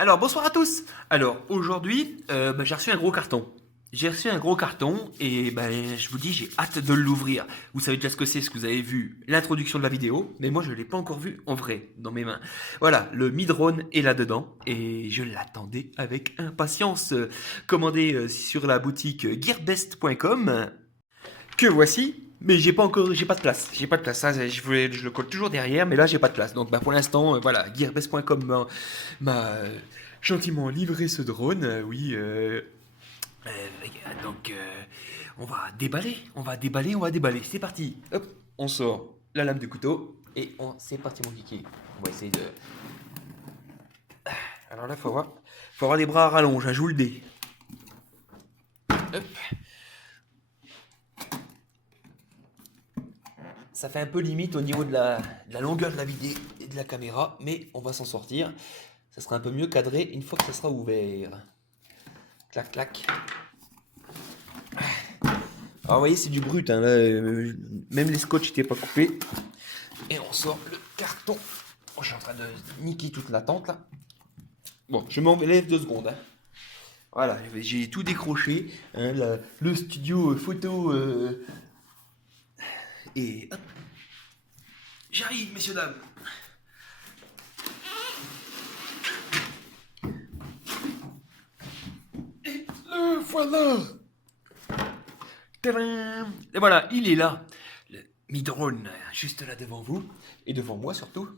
Alors, bonsoir à tous. Alors, aujourd'hui, j'ai reçu un gros carton. J'ai reçu un gros carton et je vous dis, j'ai hâte de l'ouvrir. Vous savez déjà ce que vous avez vu l'introduction de la vidéo, mais moi je ne l'ai pas encore vu en vrai dans mes mains. Voilà, le Mi-Drone est là-dedans et je l'attendais avec impatience. Commandé sur la boutique gearbest.com que voici. Mais j'ai pas de place. J'ai pas de place. Ça, je le colle toujours derrière, mais là, j'ai pas de place. Donc, pour l'instant, voilà, gearbest.com m'a gentiment livré ce drone. Oui, donc, on va déballer. C'est parti. Hop, on sort la lame de couteau et c'est parti, mon kiki. On va essayer de. Alors là, faut avoir des bras à rallonge. Je vous le dis. Hop. Ça fait un peu limite au niveau de la longueur de la vidéo et de la caméra, mais on va s'en sortir. Ça sera un peu mieux cadré une fois que ça sera ouvert. Clac, clac. Alors, vous voyez, c'est du brut. Hein, là, même les scotch n'étaient pas coupés. Et on sort le carton. Oh, je suis en train de niquer toute la tente là. Bon, je m'enlève 2 secondes. Hein. Voilà, j'ai tout décroché. Hein, le studio photo. Et hop, j'arrive, messieurs, dames. Et le voilà. Tadam. Et voilà, il est là. Le Mi-Drone, juste là devant vous. Et devant moi surtout.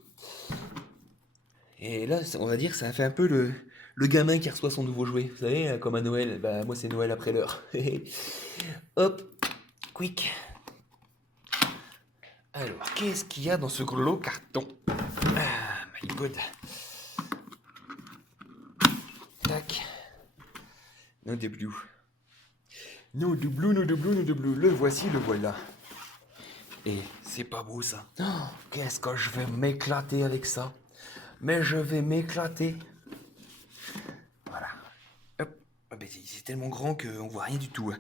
Et là, on va dire, ça a fait un peu le gamin qui reçoit son nouveau jouet. Vous savez, comme à Noël. Bah, moi, c'est Noël après l'heure. Hop, quick. Alors, qu'est-ce qu'il y a dans ce gros carton? Ah, my god. Tac. No de blue. No de blue, no de blue, no de blue. Le voici, le voilà. Et c'est pas beau ça. Oh, qu'est-ce que je vais m'éclater avec ça. Mais je vais m'éclater. Voilà. Hop. Ah ben, c'est tellement grand qu'on voit rien du tout.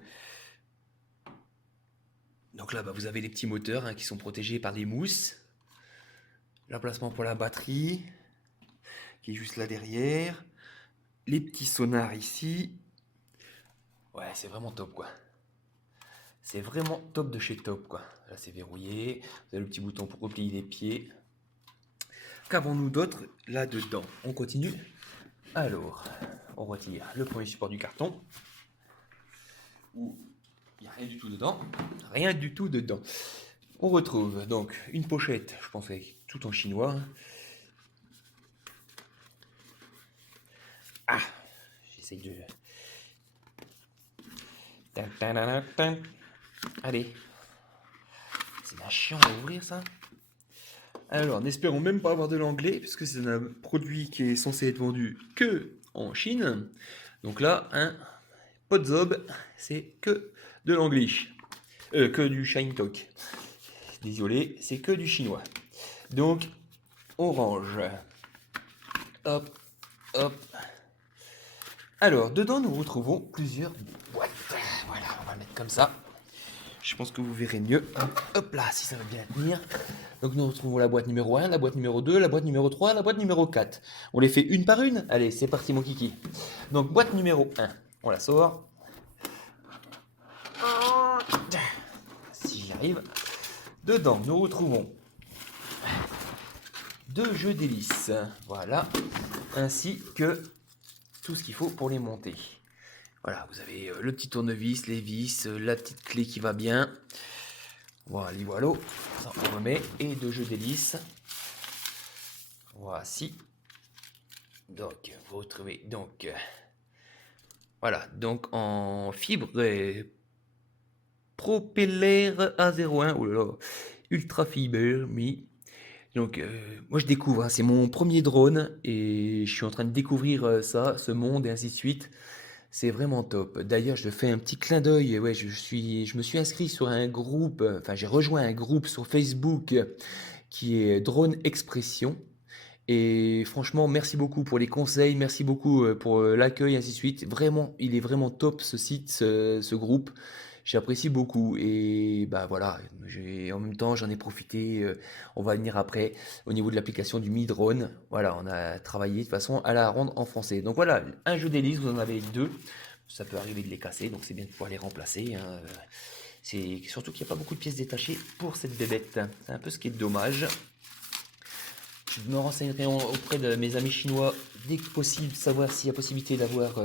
Donc là, vous avez les petits moteurs qui sont protégés par des mousses. L'emplacement pour la batterie, qui est juste là derrière. Les petits sonars ici. Ouais, c'est vraiment top, quoi. C'est vraiment top de chez top, quoi. Là, c'est verrouillé. Vous avez le petit bouton pour replier les pieds. Qu'avons-nous d'autre là-dedans? On continue. Alors, on retire le premier support du carton. Où il n'y a rien du tout dedans. Rien du tout dedans. On retrouve donc une pochette, je pensais, tout en chinois. Ah, j'essaye de... Allez. C'est bien chiant à ouvrir ça. Alors, n'espérons même pas avoir de l'anglais, puisque c'est un produit qui est censé être vendu que en Chine. Donc là, pas de zob, c'est que de l'anglish. Que du Shine Talk. Désolé, c'est que du chinois. Donc, orange. Hop, hop. Alors, dedans, nous retrouvons plusieurs boîtes. Voilà, on va le mettre comme ça. Je pense que vous verrez mieux. Hop là, si ça va bien tenir. Donc, nous retrouvons la boîte numéro 1, la boîte numéro 2, la boîte numéro 3, la boîte numéro 4. On les fait une par une? Allez, c'est parti, mon kiki. Donc, boîte numéro 1, on la sort. Si j'y arrive. Dedans, nous retrouvons 2 jeux d'hélices. Voilà. Ainsi que tout ce qu'il faut pour les monter. Voilà, vous avez le petit tournevis, les vis, la petite clé qui va bien. Voilà, voilà. Ça, on remet. Et 2 jeux d'hélices. Voici. Donc, vous retrouvez donc... voilà, donc en fibre propellaire A01. Oh là là, ultra fiber, mi. Donc, moi je découvre, c'est mon premier drone et je suis en train de découvrir ça, ce monde et ainsi de suite. C'est vraiment top. D'ailleurs, je fais un petit clin d'œil. Ouais, je me suis inscrit sur un groupe, enfin, j'ai rejoint un groupe sur Facebook qui est Drone Expression. Et franchement, merci beaucoup pour les conseils, merci beaucoup pour l'accueil, ainsi de suite. Vraiment, il est vraiment top ce site, ce groupe. j'apprécie beaucoup. Et bah voilà, en même temps, j'en ai profité. On va venir après au niveau de l'application du Mi Drone. Voilà, on a travaillé de façon à la rendre en français. Donc voilà, un jeu d'hélice, vous en avez deux. Ça peut arriver de les casser, donc c'est bien de pouvoir les remplacer, hein. C'est surtout qu'il n'y a pas beaucoup de pièces détachées pour cette bébête. C'est un peu ce qui est dommage. Je me renseignerai auprès de mes amis chinois dès que possible, savoir s'il y a possibilité d'avoir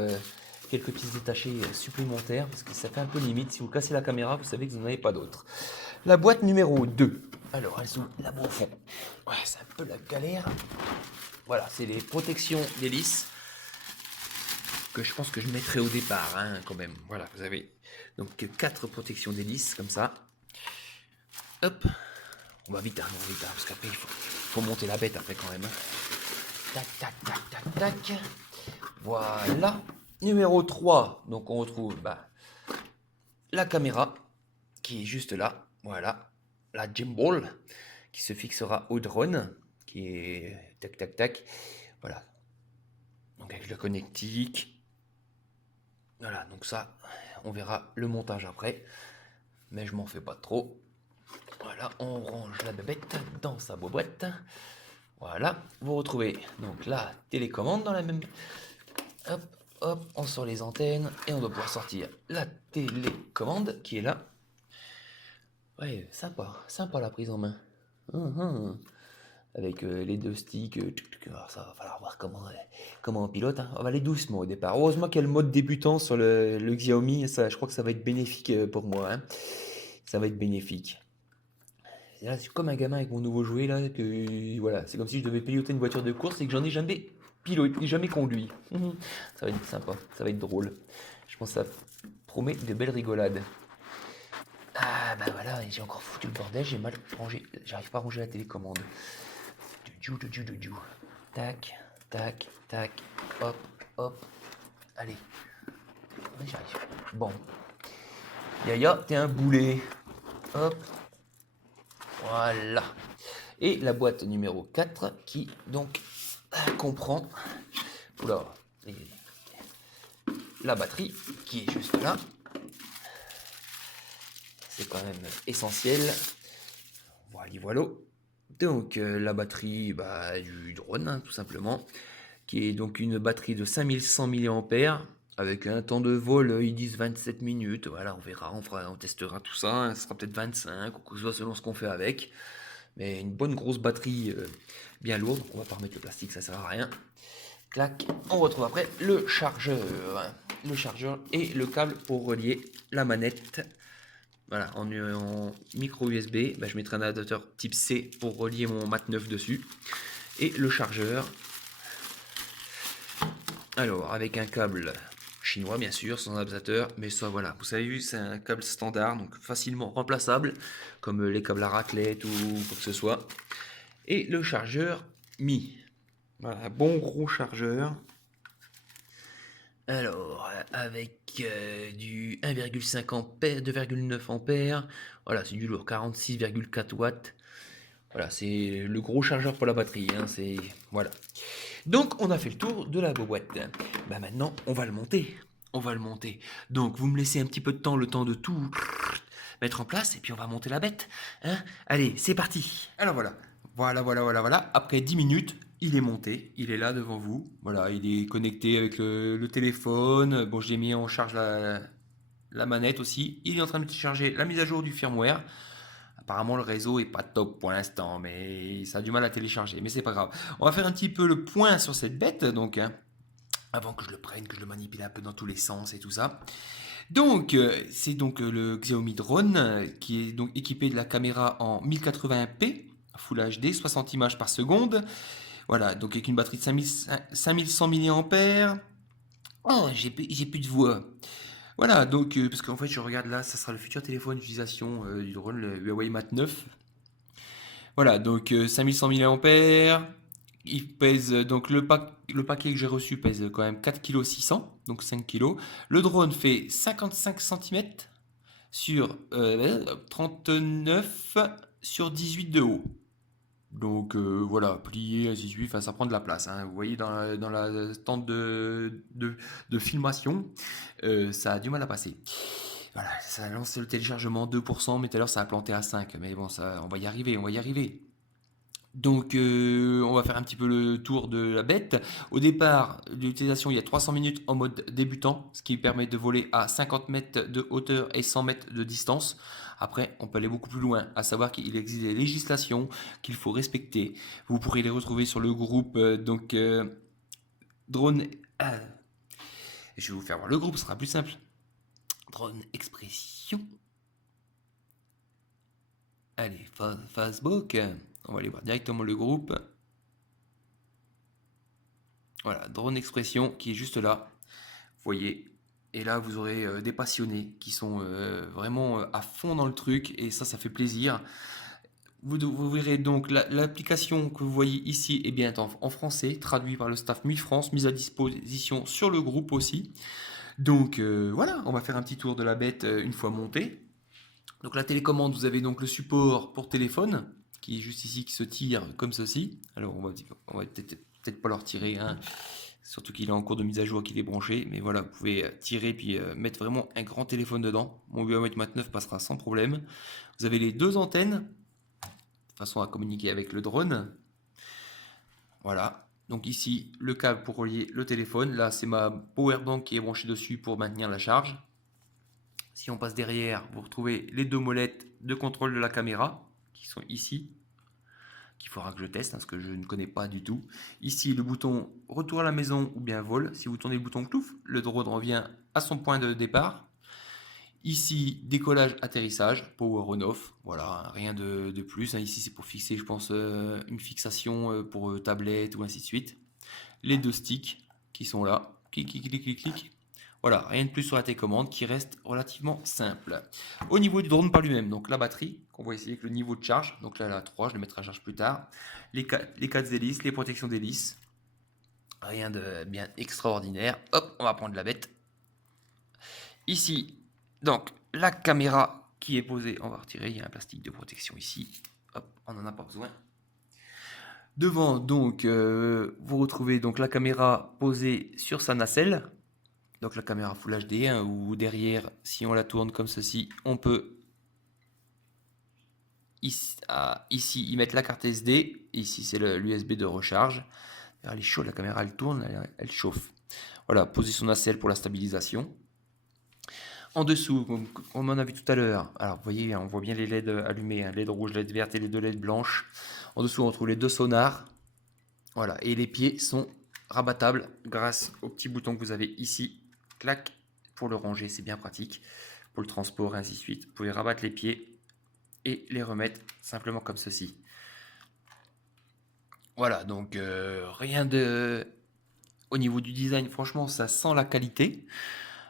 quelques pièces détachées supplémentaires, parce que ça fait un peu limite. Si vous cassez la caméra, vous savez que vous n'en avez pas d'autres. La boîte numéro 2. Alors, elles sont là-bas au fond. Ouais, c'est un peu la galère. Voilà, c'est les protections d'hélice que je pense que je mettrai au départ, hein, quand même. Voilà, vous avez donc 4 protections d'hélice comme ça. Hop, on va vite, hein, parce qu'après il faut monter la bête après quand même. Tac, tac, tac, tac, tac. Voilà. Numéro 3, donc on retrouve la caméra qui est juste là. Voilà, la gimbal qui se fixera au drone, qui est tac, tac, tac. Voilà. Donc avec le connectique. Voilà, donc ça, on verra le montage après. Mais je m'en fais pas trop. Voilà, on range la bébête dans sa boîte. Voilà, vous retrouvez donc la télécommande dans la même. Hop, hop, on sort les antennes et on doit pouvoir sortir la télécommande qui est là. Ouais, sympa, sympa la prise en main. Avec les deux sticks. Alors ça va falloir voir comment on pilote, hein. On va aller doucement au départ. Heureusement qu'il y a le mode débutant sur le Xiaomi. Ça, je crois que ça va être bénéfique pour moi, hein. Ça va être bénéfique. Là, c'est comme un gamin avec mon nouveau jouet là, que voilà, c'est comme si je devais piloter une voiture de course et que j'en ai jamais piloté, jamais conduit. Ça va être sympa, ça va être drôle. Je pense que ça promet de belles rigolades. Ah bah voilà, j'ai encore foutu le bordel, j'ai mal rangé, j'arrive pas à ranger la télécommande. Tac, tac, tac, hop, hop. Allez, j'arrive. Bon. Yaya, t'es un boulet. Hop. Voilà. Et la boîte numéro 4 qui donc comprend la batterie qui est juste là. C'est quand même essentiel. Voilà. Donc la batterie du drone, hein, tout simplement, qui est donc une batterie de 5100 mAh avec un temps de vol, ils disent 27 minutes. Voilà, on verra, on testera tout ça, hein. Ce sera peut-être 25 ou quoi que ce soit selon ce qu'on fait avec. Mais une bonne grosse batterie bien lourde. On va pas remettre le plastique, ça sert à rien. Clac, on retrouve après le chargeur. Le chargeur et le câble pour relier la manette. Voilà, en micro USB, je mettrai un adaptateur type C pour relier mon Mat 9 dessus. Et le chargeur. Alors, avec un câble chinois, bien sûr, sans adaptateur. Mais ça, voilà, vous savez, c'est un câble standard, donc facilement remplaçable, comme les câbles à raclette ou quoi que ce soit. Et le chargeur Mi. Voilà, un bon gros chargeur. Alors, avec du 1,5 ampères, 2,9 ampères. Voilà, c'est du lourd, 46,4 watts. Voilà, c'est le gros chargeur pour la batterie, hein, c'est voilà. Donc, on a fait le tour de la boîte. Maintenant, on va le monter. On va le monter. Donc, vous me laissez un petit peu de temps, le temps de tout mettre en place, et puis on va monter la bête, hein. Allez, c'est parti. Alors voilà. Après 10 minutes, il est monté, il est là devant vous. Voilà, il est connecté avec le téléphone. Bon, j'ai mis en charge la manette aussi. Il est en train de charger la mise à jour du firmware. Apparemment, le réseau est pas top pour l'instant, mais ça a du mal à télécharger. Mais c'est pas grave. On va faire un petit peu le point sur cette bête, donc, hein, avant que je le prenne, que je le manipule un peu dans tous les sens et tout ça. Donc, c'est donc le Xiaomi Drone qui est donc équipé de la caméra en 1080p, Full HD, 60 images par seconde. Voilà, donc avec une batterie de 5100 mAh. Oh, j'ai plus de voix. Voilà, donc, parce qu'en fait, je regarde là, ça sera le futur téléphone d'utilisation du drone, le Huawei Mate 9. Voilà, donc 5100 mAh. Il pèse, donc le paquet que j'ai reçu pèse quand même 4,6 kg, donc 5 kg. Le drone fait 55 cm sur 39 sur 18 de haut. Donc voilà, plié, ainsi de suite, enfin, ça prend de la place, hein. Vous voyez dans la tente de filmation, ça a du mal à passer. Voilà, ça a lancé le téléchargement 2%, mais tout à l'heure ça a planté à 5. Mais bon, ça, on va y arriver, on va y arriver. Donc, on va faire un petit peu le tour de la bête. Au départ de l'utilisation, il y a 300 minutes en mode débutant, ce qui permet de voler à 50 mètres de hauteur et 100 mètres de distance. Après, on peut aller beaucoup plus loin, à savoir qu'il existe des législations qu'il faut respecter. Vous pourrez les retrouver sur le groupe Drone. Je vais vous faire voir le groupe, ce sera plus simple. Drone Expression. Allez, Facebook. On va aller voir directement le groupe. Voilà, Drone Expression qui est juste là. Vous voyez. Et là, vous aurez des passionnés qui sont vraiment à fond dans le truc. Et ça fait plaisir. Vous verrez donc l'application que vous voyez ici est bien en français, traduit par le staff Mi-France, mise à disposition sur le groupe aussi. Donc voilà, on va faire un petit tour de la bête une fois montée. Donc la télécommande, vous avez donc le support pour téléphone, qui est juste ici, qui se tire comme ceci. Alors on va peut-être pas le retirer, hein. Surtout qu'il est en cours de mise à jour, qu'il est branché. Mais voilà, vous pouvez tirer puis mettre vraiment un grand téléphone dedans. Mon Huawei Mate 9 passera sans problème. Vous avez les deux antennes, de façon à communiquer avec le drone. Voilà. Donc ici, le câble pour relier le téléphone. Là, c'est ma powerbank qui est branchée dessus pour maintenir la charge. Si on passe derrière, vous retrouvez les deux molettes de contrôle de la caméra qui sont ici, qu'il faudra que je teste parce que je ne connais pas du tout. Ici, le bouton retour à la maison ou bien vol. Si vous tournez le bouton plouf, le drone revient à son point de départ. Ici, décollage, atterrissage, power on off. Voilà, rien de plus. Ici, c'est pour fixer, je pense, une fixation pour tablette ou ainsi de suite. Les deux sticks qui sont là. Clic, clic, clic, clic, clic. Voilà, rien de plus sur la télécommande qui reste relativement simple. Au niveau du drone par lui-même, donc la batterie, qu'on voit ici avec le niveau de charge. Donc là, la 3, je le mettrai à charge plus tard. Les 4 hélices, les protections d'hélice. Rien de bien extraordinaire. Hop, on va prendre la bête. Ici, donc la caméra qui est posée, on va retirer, il y a un plastique de protection ici. Hop, on n'en a pas besoin. Devant, donc, vous retrouvez donc la caméra posée sur sa nacelle. Donc la caméra Full HD, hein, ou derrière, si on la tourne comme ceci, on peut ici y mettre la carte SD. Ici, c'est l'USB de recharge. Elle est chaude, la caméra, elle tourne, elle chauffe. Voilà, poser son nacelle pour la stabilisation. En dessous, comme on en a vu tout à l'heure, alors vous voyez, on voit bien les LED allumés, hein, LED rouge, LED verte et les deux LED blanches. En dessous, on retrouve les deux sonars. Voilà, et les pieds sont rabattables grâce au petit bouton que vous avez ici. Clac, pour le ranger, c'est bien pratique. Pour le transport et ainsi de suite. Vous pouvez rabattre les pieds et les remettre simplement comme ceci. Voilà, donc rien de... Au niveau du design, franchement, ça sent la qualité.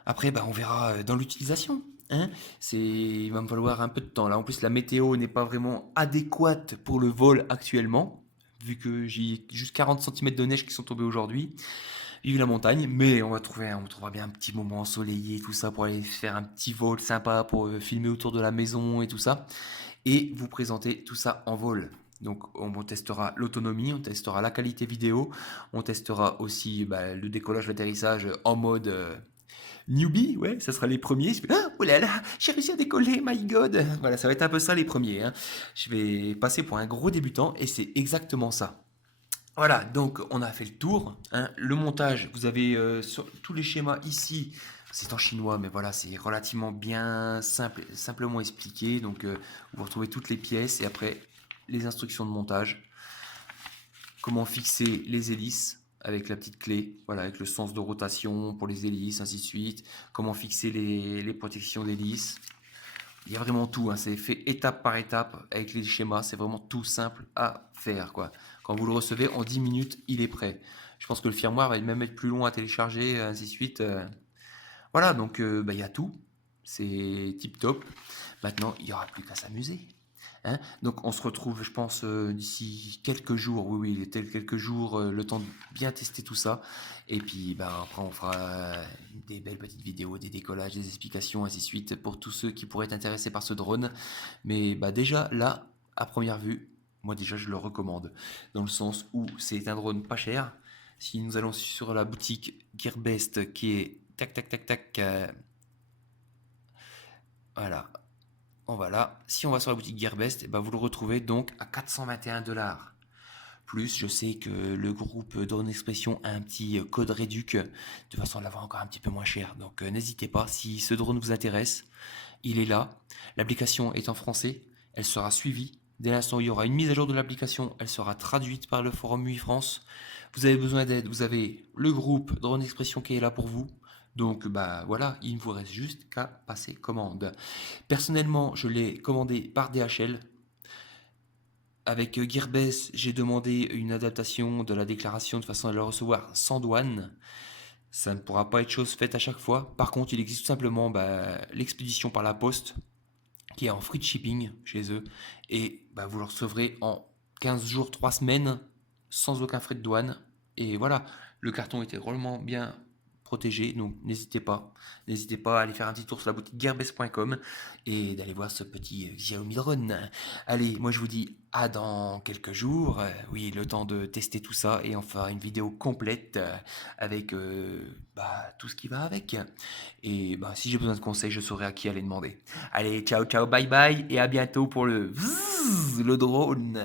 Après, bah, on verra dans l'utilisation. Hein. Il va me falloir un peu de temps. Là, en plus, la météo n'est pas vraiment adéquate pour le vol actuellement, vu que j'ai juste 40 cm de neige qui sont tombés aujourd'hui. Vive la montagne, mais on trouvera bien un petit moment ensoleillé, tout ça, pour aller faire un petit vol sympa, pour filmer autour de la maison et tout ça. Et vous présenter tout ça en vol. Donc on testera l'autonomie, on testera la qualité vidéo, on testera aussi le décollage, l'atterrissage en mode newbie, ouais, ça sera les premiers. Ah, oh là là, j'ai réussi à décoller, my god. Voilà, ça va être un peu ça les premiers, hein. Je vais passer pour un gros débutant et c'est exactement ça. Voilà, donc on a fait le tour, hein. Le montage, vous avez sur tous les schémas ici, c'est en chinois, mais voilà, c'est relativement bien simplement expliqué. Donc vous retrouvez toutes les pièces et après les instructions de montage, comment fixer les hélices avec la petite clé, voilà, avec le sens de rotation pour les hélices, ainsi de suite, comment fixer les protections d'hélices. Il y a vraiment tout, hein, c'est fait étape par étape avec les schémas, c'est vraiment tout simple à faire, quoi. Quand vous le recevez, en 10 minutes, il est prêt. Je pense que le firmware va même être plus long à télécharger, ainsi de suite. Voilà, donc il y a tout, c'est tip top. Maintenant, il n'y aura plus qu'à s'amuser. Hein. Donc on se retrouve, je pense, d'ici quelques jours, oui, quelques jours, le temps de bien tester tout ça. Et puis après, on fera des belles petites vidéos, des décollages, des explications, ainsi de suite, pour tous ceux qui pourraient être intéressés par ce drone. Mais déjà, là, à première vue, moi déjà, je le recommande. Dans le sens où c'est un drone pas cher. Si nous allons sur la boutique Gearbest qui est tac tac tac tac Voilà. Voilà. Si on va sur la boutique Gearbest, eh ben vous le retrouvez donc à 421 $. Plus, je sais que le groupe Drone Expression a un petit code réduc de façon à l'avoir encore un petit peu moins cher. Donc n'hésitez pas, si ce drone vous intéresse, il est là. L'application est en français, elle sera suivie. Dès l'instant où il y aura une mise à jour de l'application, elle sera traduite par le forum UI France. Vous avez besoin d'aide, vous avez le groupe Drone Expression qui est là pour vous. Donc bah voilà, il ne vous reste juste qu'à passer commande. Personnellement, je l'ai commandé par DHL. Avec Gearbest, j'ai demandé une adaptation de la déclaration de façon à le recevoir sans douane. Ça ne pourra pas être chose faite à chaque fois. Par contre, il existe tout simplement l'expédition par la poste qui est en free shipping chez eux. Et vous le recevrez en 15 jours, 3 semaines sans aucun frais de douane. Et voilà, le carton était vraiment bien protégé, donc n'hésitez pas à aller faire un petit tour sur la boutique gearbest.com et d'aller voir ce petit Xiaomi drone. Allez, moi je vous dis à dans quelques jours, oui, le temps de tester tout ça et on fera une vidéo complète avec tout ce qui va avec. Et si j'ai besoin de conseils, je saurai à qui aller demander. Allez, ciao, ciao, bye bye et à bientôt pour le drone.